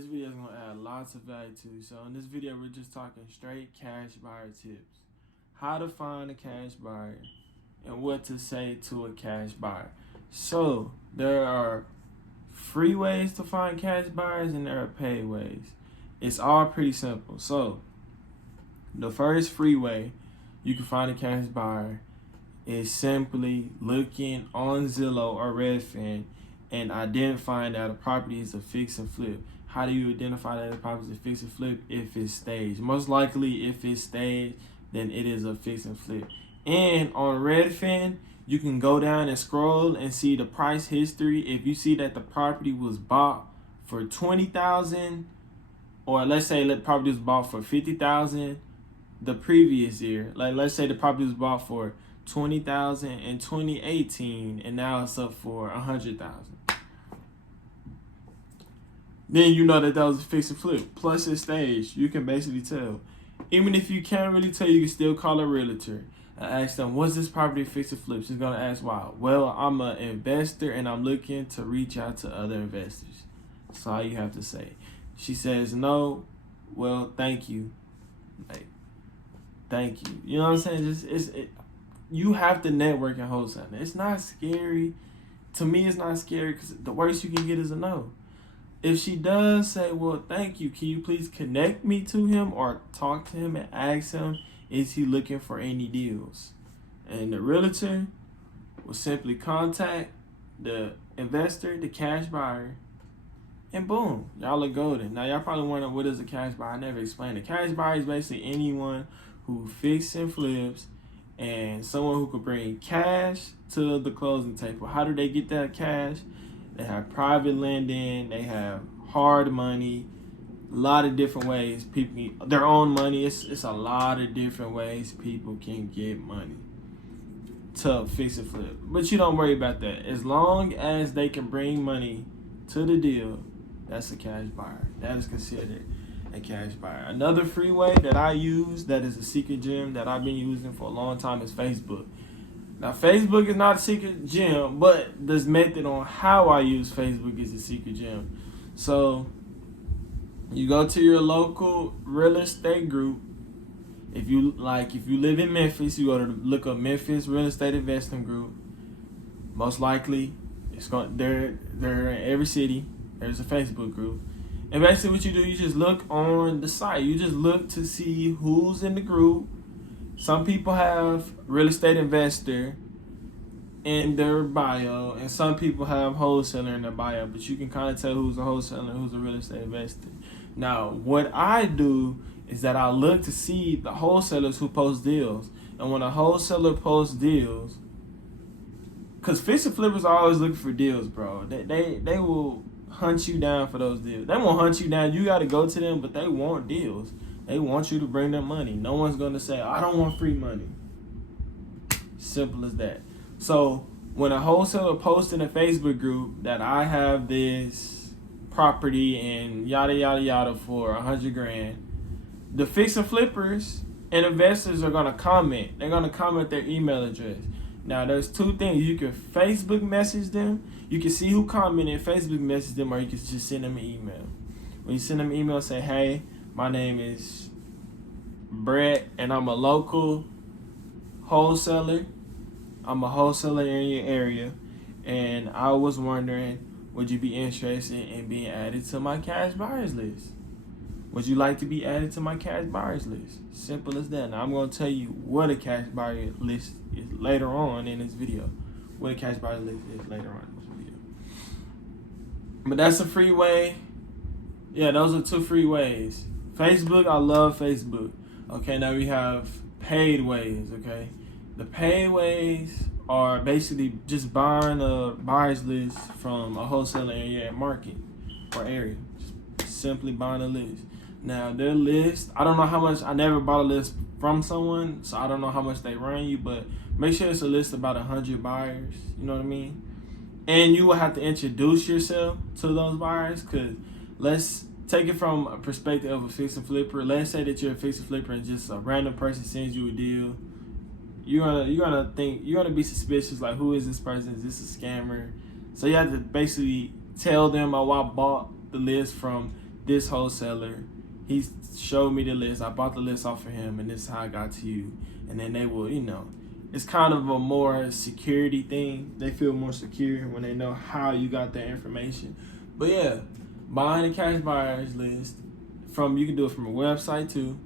this video is gonna add lots of value to you. So in this video, we're just talking straight cash buyer tips. How to find a cash buyer and what to say to a cash buyer. So there are free ways to find cash buyers and there are paid ways. It's all pretty simple. So the first free way you can find a cash buyer is simply looking on Zillow or Redfin and identifying that a property is a fix and flip. How do you identify that a property is a fix and flip? If it's staged. Most likely, if it's staged, then it is a fix and flip. And on Redfin, you can go down and scroll and see the price history. If you see that the property was bought for $20,000, or let's say the property was bought for $50,000 the previous year. Like let's say the property was bought for $20,000 in 2018, and now it's up for $100,000. Then you know that was a fix and flip. Plus it's staged. You can basically tell. Even if you can't really tell, you can still call a realtor and ask them, "Was this property fix and flip?" She's gonna ask why. Well, I'm an investor and I'm looking to reach out to other investors. That's all you have to say. She says no. Well, thank you. Like, thank you. You know what I'm saying? You have to network and wholesale. It's not scary. To me, it's not scary because the worst you can get is a no. If she does say, well, thank you, can you please connect me to him or talk to him and ask him, is he looking for any deals? And the realtor will simply contact the investor, the cash buyer, and boom, y'all are golden. Now, y'all probably wondering, what is a cash buyer? I never explained it. Cash buyer is basically anyone who fixes and flips and someone who could bring cash to the closing table. How do they get that cash? They have private lending, they have hard money, a lot of different ways people their own money. It's a lot of different ways people can get money to fix and flip. But you don't worry about that. As long as they can bring money to the deal, that's a cash buyer. That is considered a cash buyer. Another free way that I use that is a secret gem that I've been using for a long time is Facebook. Now, Facebook is not a secret gem, but this method on how I use Facebook is a secret gem. So, you go to your local real estate group. If you live in Memphis, you go to look up Memphis Real Estate Investment Group. Most likely, they're in every city. There's a Facebook group. And basically what you do, you just look on the site. You just look to see who's in the group. Some people have real estate investor in their bio, and some people have wholesaler in their bio, but you can kind of tell who's a wholesaler and who's a real estate investor. Now, what I do is that I look to see the wholesalers who post deals. And when a wholesaler posts deals, because fix and flippers are always looking for deals, bro. They will hunt you down for those deals. They won't hunt you down. You got to go to them, but they want deals. They want you to bring them money. No one's going to say, I don't want free money. Simple as that. So when a wholesaler posts in a Facebook group that I have this property and yada, yada, yada for $100,000, the fix and flippers and investors are going to comment. They're going to comment their email address. Now, there's two things. You can Facebook message them. You can see who commented, Facebook message them, or you can just send them an email. When you send them an email, say, hey, my name is Brett, and I'm a local wholesaler. I'm a wholesaler in your area, and I was wondering, would you be interested in being added to my cash buyers list? Would you like to be added to my cash buyers list? Simple as that. Now, I'm going to tell you what a cash buyer list is later on in this video. What a cash buyer list is later on in this video. But that's a free way. Yeah, those are two free ways. Facebook, I love Facebook. Okay, now we have paid ways, okay? The paid ways are basically just buying a buyer's list from a wholesaler in your market or area. Just simply buying a list. Now, their list, I don't know how much, I never bought a list from someone, so I don't know how much they run you, but make sure it's a list about 100 buyers, you know what I mean? And you will have to introduce yourself to those buyers, because let's take it from a perspective of a fix and flipper. Let's say that you're a fix and flipper and just a random person sends you a deal. You're gonna be suspicious, like, who is this person? Is this a scammer? So you have to basically tell them, oh, I bought the list from this wholesaler. He showed me the list. I bought the list off of him, and this is how I got to you. And then they will, it's kind of a more security thing. They feel more secure when they know how you got their information. But yeah, buying a cash buyers list you can do it from a website too.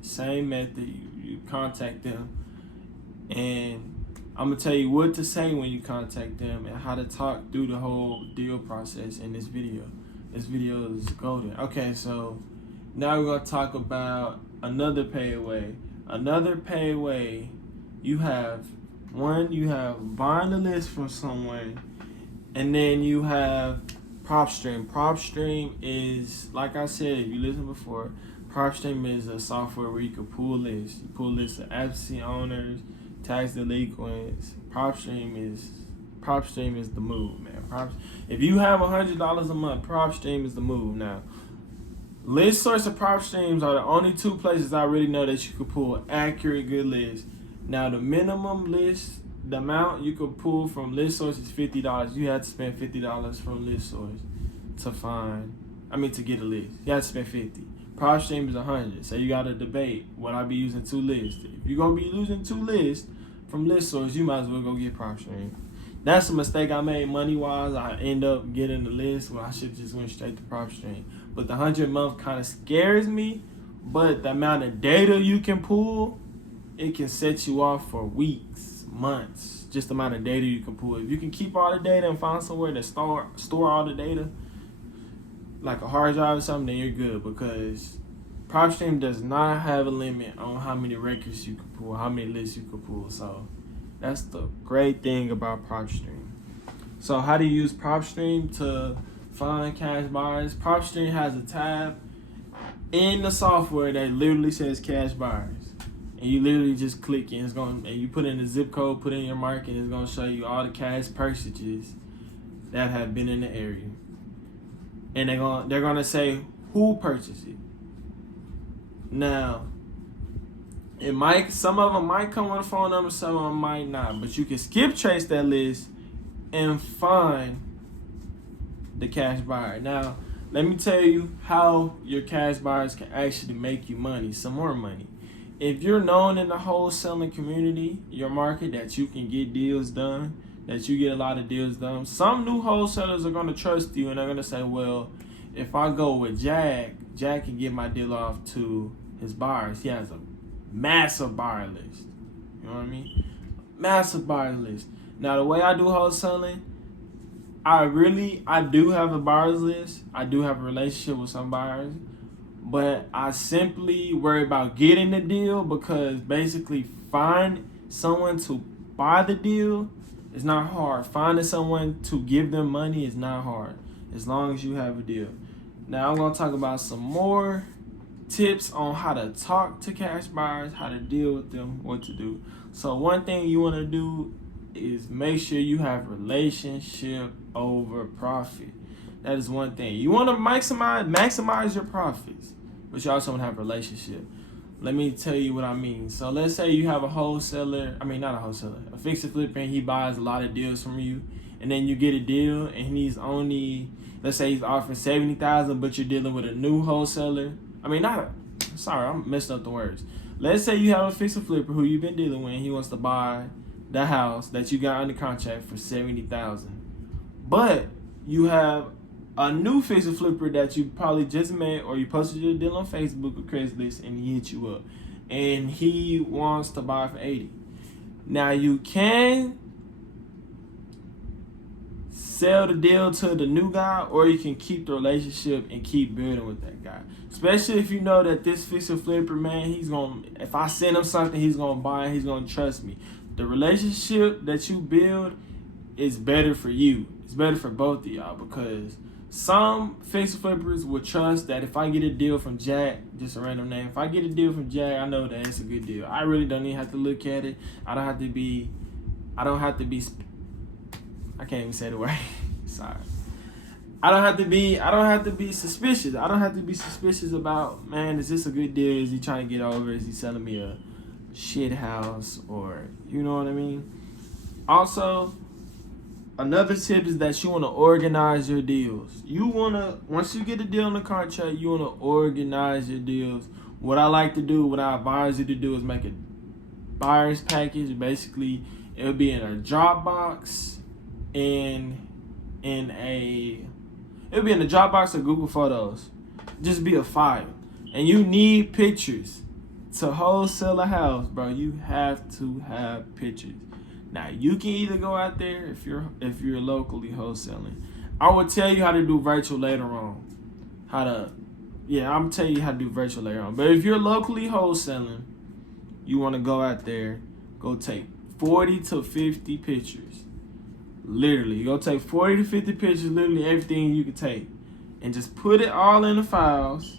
Same method. You contact them, and I'm gonna tell you what to say when you contact them and how to talk through the whole deal process in this video. This video is golden. Okay, so now we're gonna talk about another pay away. Another pay away, you have buying the list from someone, and then you have PropStream. PropStream is, like I said, if you listened before, PropStream is a software where you can pull lists. You pull lists of absentee owners, tax delinquents. PropStream is the move, man. If you have $100 a month, PropStream is the move. Now, ListSource and PropStreams are the only two places I really know that you can pull accurate, good lists. Now, the minimum list, the amount you could pull from ListSource is $50. You have to spend $50 from ListSource to get a list. You have to spend $50. PropStream is $100. So you got to debate, would I be using two lists? If you're going to be using two lists from ListSource, you might as well go get PropStream. That's a mistake I made money-wise. I end up getting the list where I should just went straight to PropStream. But the 100 month kind of scares me. But the amount of data you can pull, it can set you off for weeks, months. Just the amount of data you can pull. If you can keep all the data and find somewhere to store all the data, like a hard drive or something, then you're good. Because PropStream does not have a limit on how many records you can pull, how many lists you can pull. So that's the great thing about PropStream. So how do you use PropStream to find cash buyers? PropStream has a tab in the software that literally says cash buyers. And you literally just click and and you put in the zip code, put in your market, and it's gonna show you all the cash purchases that have been in the area. And they're gonna say who purchased it. Now, some of them might come with a phone number, some of them might not. But you can skip trace that list and find the cash buyer. Now, let me tell you how your cash buyers can actually make you money, some more money. If you're known in the wholesaling community, your market, that you can get deals done, that you get a lot of deals done, some new wholesalers are going to trust you and they're going to say, well, if I go with Jack can get my deal off to his buyers. He has a massive buyer list. You know what I mean? Massive buyer list. Now, the way I do wholesaling, I do have a buyers list. I do have a relationship with some buyers. But I simply worry about getting the deal, because basically find someone to buy the deal is not hard. Finding someone to give them money is not hard, as long as you have a deal. Now I'm going to talk about some more tips on how to talk to cash buyers, how to deal with them, what to do. So one thing you want to do is make sure you have relationship over profit. That is one thing. You want to maximize your profits, but you also want to have a relationship. Let me tell you what I mean. So let's say you have a fix and flipper, and he buys a lot of deals from you, and then you get a deal and he's only, let's say he's offering $70,000, but you're dealing with a new wholesaler. I messed up the words. Let's say you have a fix and flipper who you've been dealing with, and he wants to buy the house that you got under contract for $70,000. But you have a new fix and flipper that you probably just met, or you posted your deal on Facebook or Craigslist, and he hit you up, and he wants to buy for $80,000. Now you can sell the deal to the new guy, or you can keep the relationship and keep building with that guy. Especially if you know that this fix and flipper, man, if I send him something, he's gonna buy it, he's gonna trust me. The relationship that you build is better for you. It's better for both of y'all, because some fix and flippers will trust that if I get a deal from Jack, just a random name, if I get a deal from Jack, I know that it's a good deal. I really don't even have to look at it. I can't even say the word. Sorry. I don't have to be suspicious. I don't have to be suspicious about, man, is this a good deal? Is he trying to get over? Is he selling me a shit house? Or, you know what I mean? Also, Another tip is that you want to organize your deals. Once you get a deal in the contract, you want to organize your deals. What I like to do, what I advise you to do, is make a buyer's package. Basically, it'll be in a Dropbox, it'll be in a Dropbox or Google Photos. Just be a file, and you need pictures to wholesale a house, bro. You have to have pictures. Now you can either go out there if you're locally wholesaling. I will tell you how to do virtual later on. I'm telling you how to do virtual later on. But if you're locally wholesaling, you want to go out there, go take 40 to 50 pictures. Literally, go take 40 to 50 pictures, literally everything you can take, and just put it all in the files,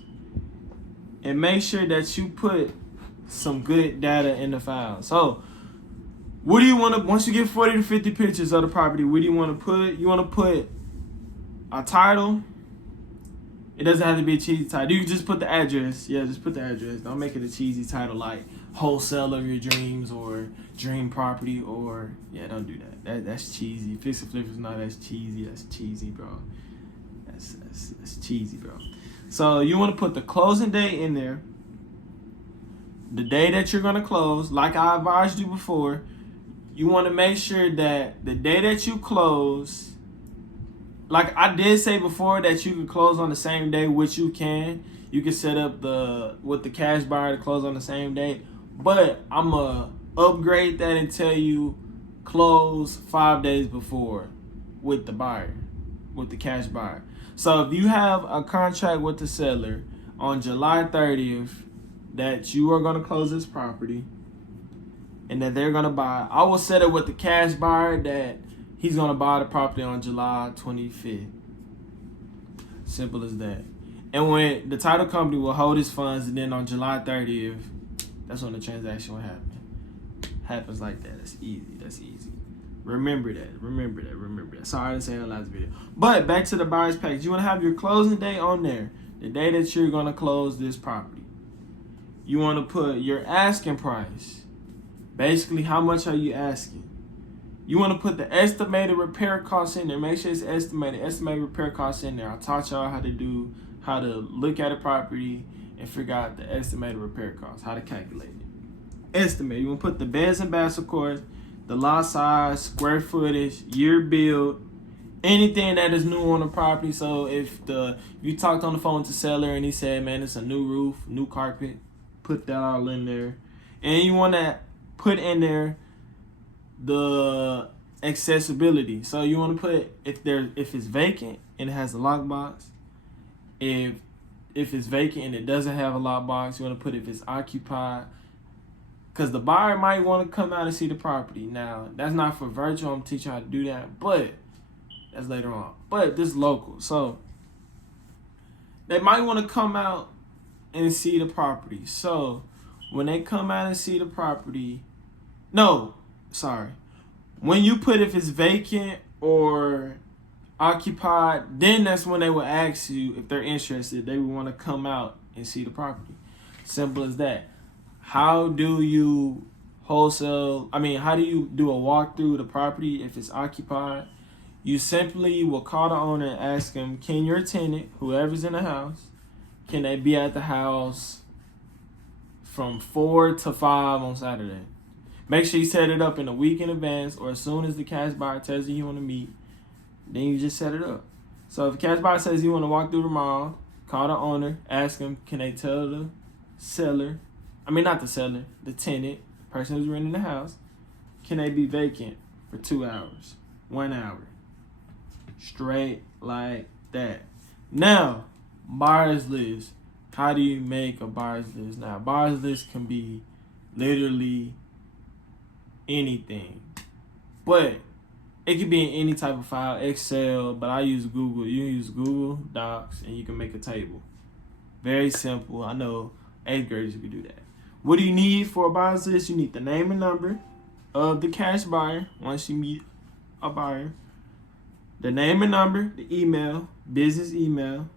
and make sure that you put some good data in the files. So, what do you want to, once you get 40 to 50 pictures of the property, what do you want to put? You want to put a title. It doesn't have to be a cheesy title. You can just put the address. Yeah, just put the address. Don't make it a cheesy title like Wholesale of Your Dreams or Dream Property, or, yeah, don't do that. That's cheesy. Fix and Flip is not as cheesy. That's cheesy, bro. That's cheesy, bro. So you want to put the closing date in there, the day that you're going to close. Like I advised you before, you want to make sure that the day that you close, like I did say before, that you can close on the same day, which you can. You can set up with the cash buyer to close on the same day. But I'm going to upgrade that and tell you close 5 days before with the buyer, with the cash buyer. So if you have a contract with the seller on July 30th that you are going to close this property and that they're going to buy, I will set it with the cash buyer that he's going to buy the property on July 25th. Simple as that. And when the title company will hold his funds, and then on July 30th, that's when the transaction will happen. Happens like that. That's easy. Remember that. Sorry I didn't say that last video. But back to the buyer's package. You want to have your closing date on there, the day that you're going to close this property. You want to put your asking price. Basically, how much are you asking? You want to put the estimated repair costs in there. Make sure it's estimated repair costs in there. I taught y'all how to look at a property and figure out the estimated repair costs, how to calculate it. Estimate. You want to put the beds and baths, of course, the lot size, square footage, year build, anything that is new on the property. So if you talked on the phone to the seller and he said, man, it's a new roof, new carpet, put that all in there. And you want to put in there the accessibility. So you want to put if it's vacant and it has a lockbox. If it's vacant and it doesn't have a lockbox, you want to put if it's occupied. Because the buyer might want to come out and see the property. Now, that's not for virtual. I'm going to teach you how to do that. But that's later on. But this is local. So they might want to come out and see the property. So when they come out and see the property, when you put if it's vacant or occupied, then that's when they will ask you if they're interested. They would want to come out and see the property. Simple as that. How do you how do you do a walkthrough of the property if it's occupied? You simply will call the owner and ask him, can your tenant, whoever's in the house, can they be at the house from 4 to 5 on Saturday? Make sure you set it up in a week in advance, or as soon as the cash buyer tells you want to meet, then you just set it up. So if the cash buyer says you want to walk through tomorrow, call the owner, ask him, can they tell the tenant, the person who's renting the house, can they be vacant for 2 hours, 1 hour, straight like that. Now, buyer's list. How do you make a buyer's list? Now, buyer's list can be literally anything, but it could be in any type of file, Excel, but I use Google. You use Google Docs and you can make a table. Very simple. I know 8th graders can do that. What do you need for a buyer's list? You need the name and number of the cash buyer once you meet a buyer. The name and number, the email, business email.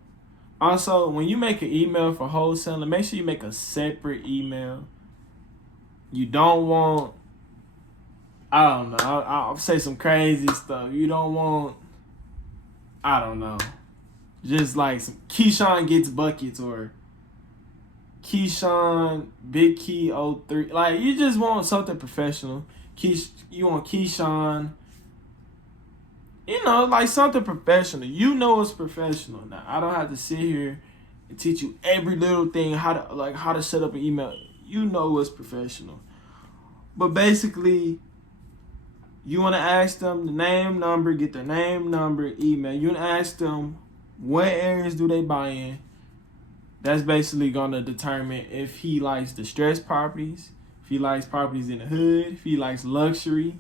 Also, when you make an email for wholesaling, make sure you make a separate email. You don't want, I don't know. I'll say some crazy stuff. You don't want, I don't know, just like some Keyshawn gets buckets or Keyshawn Big Key 03. Like, you just want something professional. You want Keyshawn, like something professional. You know it's professional. Now, I don't have to sit here and teach you every little thing, how to set up an email. You know it's professional. But basically, you want to ask them the name, number, get their name, number, email. You want to ask them what areas do they buy in. That's basically going to determine if he likes distressed properties, if he likes properties in the hood, if he likes luxury,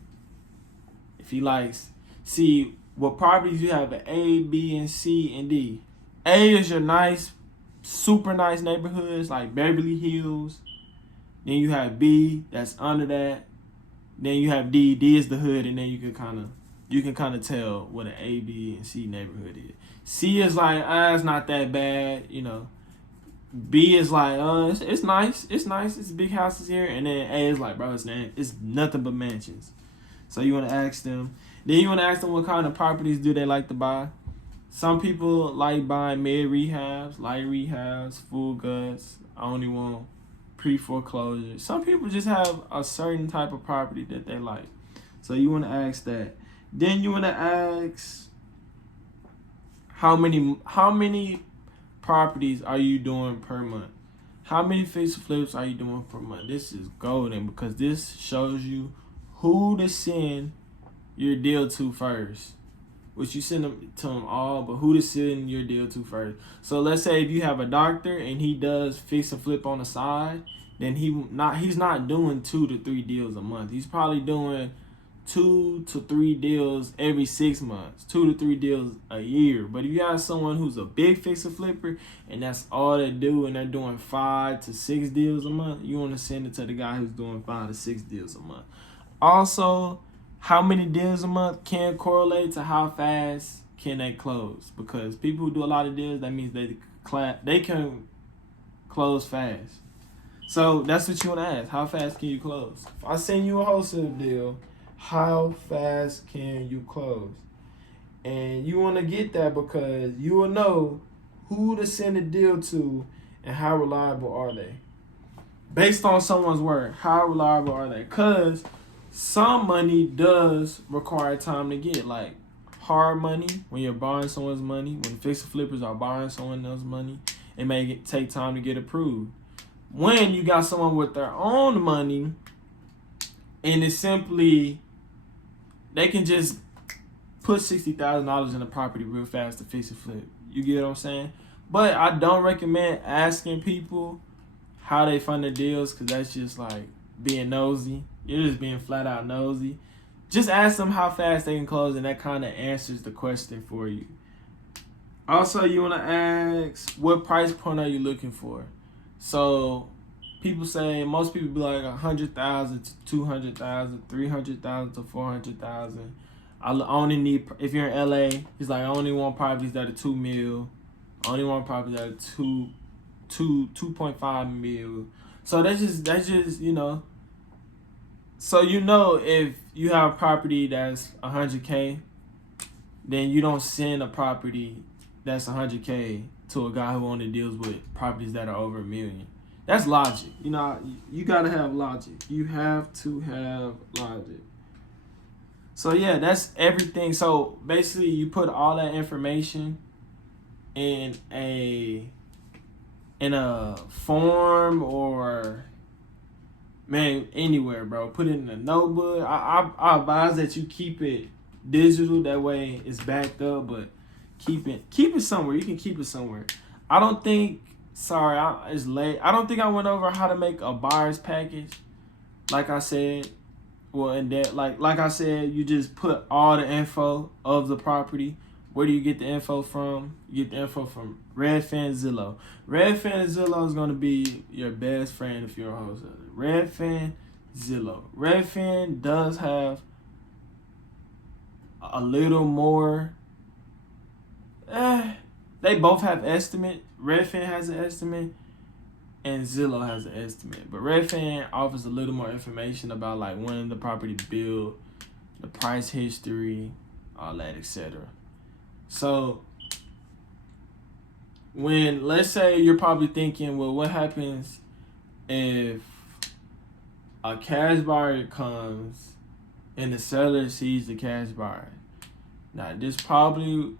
if he likes, see, what properties you have, an A, B, and C, and D. A is your nice, super nice neighborhoods like Beverly Hills. Then you have B, that's under that. Then you have D. D is the hood, and then you can kind of tell what an A, B, and C neighborhood is. C is like, it's not that bad, B is like, it's nice, it's big houses here, and then A is like, bro, it's nothing but mansions. So you want to ask them. Then you want to ask them what kind of properties do they like to buy. Some people like buying mid rehabs, light rehabs, full guts. I only want pre-foreclosure. Some people just have a certain type of property that they like. So you want to ask that. Then you want to ask how many properties are you doing per month? How many fix flips are you doing per month? This is golden because this shows you who to send your deal to first. Which you send them to them all, but who to send your deal to first. So let's say if you have a doctor and he does fix and flip on the side, then he's not doing 2 to 3 deals a month. He's probably doing 2 to 3 deals every 6 months, 2 to 3 deals a year. But if you have someone who's a big fix and flipper and that's all they do and they're doing 5 to 6 deals a month, you want to send it to the guy who's doing 5 to 6 deals a month. Also, how many deals a month can correlate to how fast can they close. Because people who do a lot of deals, that means they can close fast. So that's what you want to ask. How fast can you close? If I send you a wholesale deal, how fast can you close? And you want to get that because you will know who to send a deal to and how reliable are they. Based on someone's word, how reliable are they? Because some money does require time to get, like hard money. When you're borrowing someone's money, when fix and flippers are borrowing someone else's money, it may take time to get approved. When you got someone with their own money, and it's simply, they can just put $60,000 in a property real fast to fix and flip. You get what I'm saying? But I don't recommend asking people how they fund their deals because that's just like being nosy. You're just being flat out nosy. Just ask them how fast they can close, and that kind of answers the question for you. Also, you want to ask, what price point are you looking for? So, most people be like 100,000 to 200,000, 300,000 to 400,000. I only need, if you're in LA, he's like, I only want properties that are 2 mil. I only want properties that are 2.5 mil. So that's just So if you have a property that's 100K, then you don't send a property that's 100K to a guy who only deals with properties that are over $1 million. That's logic. You gotta have logic. You have to have logic. So yeah, that's everything. So basically, you put all that information in a form or anywhere, bro. Put it in a notebook. I advise that you keep it digital. That way it's backed up, but keep it somewhere. You can keep it somewhere. It's late. I don't think I went over how to make a buyer's package. Like I said, like I said, you just put all the info of the property. Where do you get the info from? You get the info from Redfin, Zillow. Redfin and Zillow is going to be your best friend if you're a wholesaler. Redfin, Zillow. Redfin does have a little more. They both have estimate. Redfin has an estimate, and Zillow has an estimate. But Redfin offers a little more information about like when the property built, the price history, all that, etc. So when, let's say you're probably thinking, well, what happens if a cash buyer comes and the seller sees the cash buyer? Now, this probably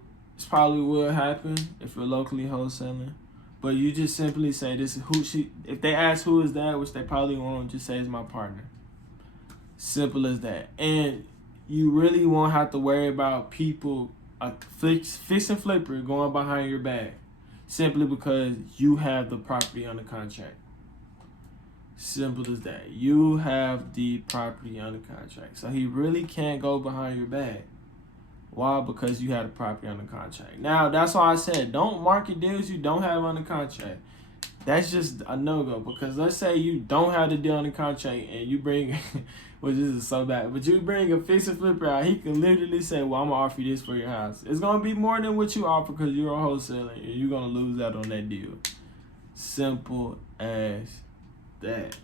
will happen if you're locally wholesaling, but you just simply say, this is who she, if they ask who is that, which they probably won't, just say it's my partner. Simple as that. And you really won't have to worry about people, a fix and flipper, going behind your back simply because you have the property under contract. Simple as that. You have the property under contract. So he really can't go behind your back. Why? Because you had a property under contract. Now, that's why I said don't market deals you don't have under contract. That's just a no-go, because let's say you don't have the deal under contract and you bring, which is so bad, but you bring a fix and flipper out, he can literally say, well, I'm going to offer you this for your house. It's going to be more than what you offer because you're a wholesaler and you're going to lose out on that deal. Simple as that.